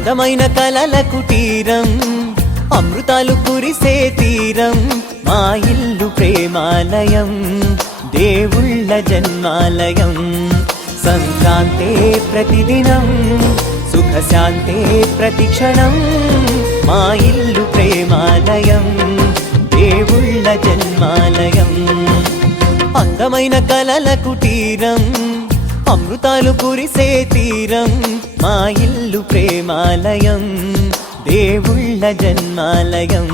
అందమైన కలల కుటీరం, అమృతాలు కురిసే తీరం, మా ఇల్లు ప్రేమాలయం, దేవుళ్ళ జన్మాలయం. సంక్రాంతే ప్రతిదినం, సుఖశాంతే ప్రతిక్షణం, మా ఇల్లు ప్రేమాలయం, దేవుళ్ళ జన్మాలయం. అందమైన కలల కుటీరం, అమృతాలు కురిసే తీరం, మా ఇల్లు ప్రేమాలయం, దేవుళ్ళ జన్మాలయం.